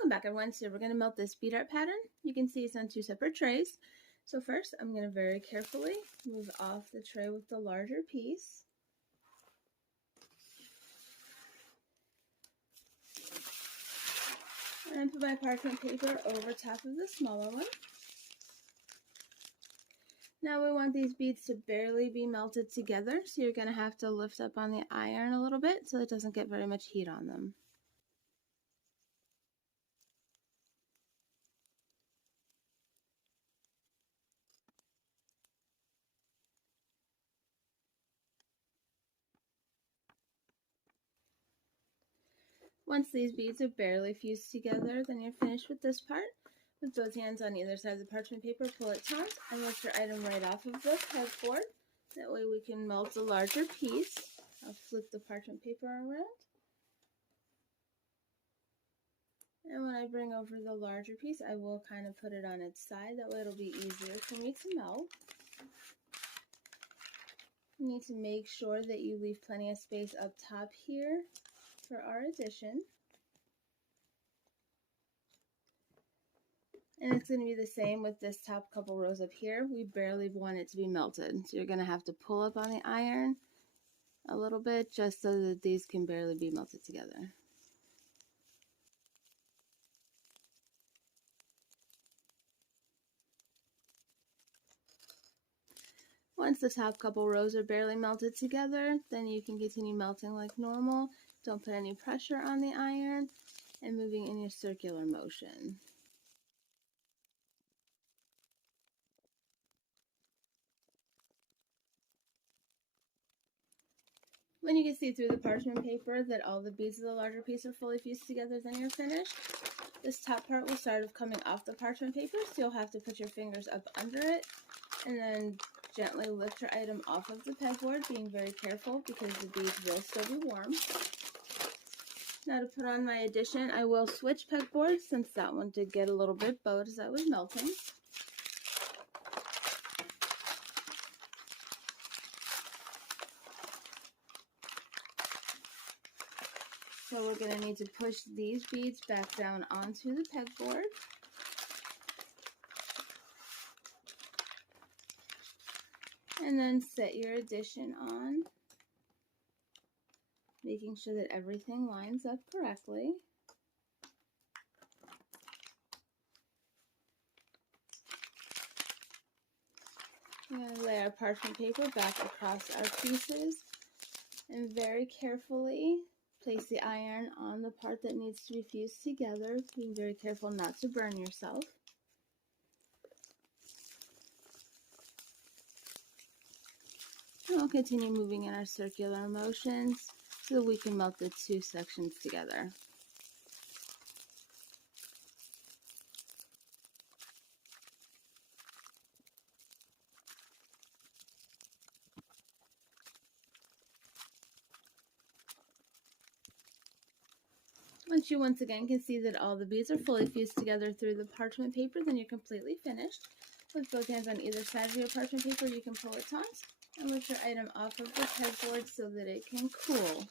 Welcome back everyone. So we're going to melt this bead art pattern. You can see it's on two separate trays. So first I'm going to very carefully move off the tray with the larger piece. And put my parchment paper over top of the smaller one. Now we want these beads to barely be melted together, so you're going to have to lift up on the iron a little bit so it doesn't get very much heat on them. Once these beads are barely fused together, then you're finished with this part. With both hands on either side of the parchment paper, pull it taut and lift your item right off of the pegboard. That way we can melt a larger piece. I'll flip the parchment paper around. And when I bring over the larger piece, I will kind of put it on its side. That way it'll be easier for me to melt. You need to make sure that you leave plenty of space up top here for our addition. And it's going to be the same with this top couple rows up here. We barely want it to be melted. So you're going to have to pull up on the iron a little bit just so that these can barely be melted together. Once the top couple rows are barely melted together, then you can continue melting like normal. Don't put any pressure on the iron and moving in your circular motion. When you can see through the parchment paper that all the beads of the larger piece are fully fused together, then you're finished. This top part will start coming off the parchment paper, so you'll have to put your fingers up under it and then gently lift your item off of the pegboard, being very careful because the beads will still be warm. Now to put on my addition, I will switch pegboards since that one did get a little bit bowed as I was melting. So we're going to need to push these beads back down onto the pegboard. And then set your addition on, making sure that everything lines up correctly. We're going to lay our parchment paper back across our pieces and very carefully place the iron on the part that needs to be fused together, being very careful not to burn yourself. And we'll continue moving in our circular motions so that we can melt the two sections together. Once you once again can see that all the beads are fully fused together through the parchment paper, then you're completely finished. With both hands on either side of your parchment paper, you can pull it taut and lift your item off of the pegboard so that it can cool.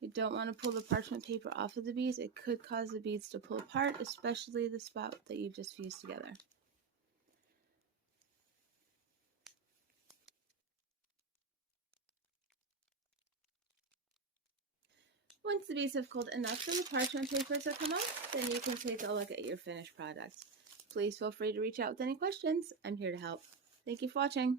You don't want to pull the parchment paper off of the beads. It could cause the beads to pull apart, especially the spot that you just fused together. Once the beads have cooled enough for the parchment paper to come off, then you can take a look at your finished product. Please feel free to reach out with any questions. I'm here to help. Thank you for watching.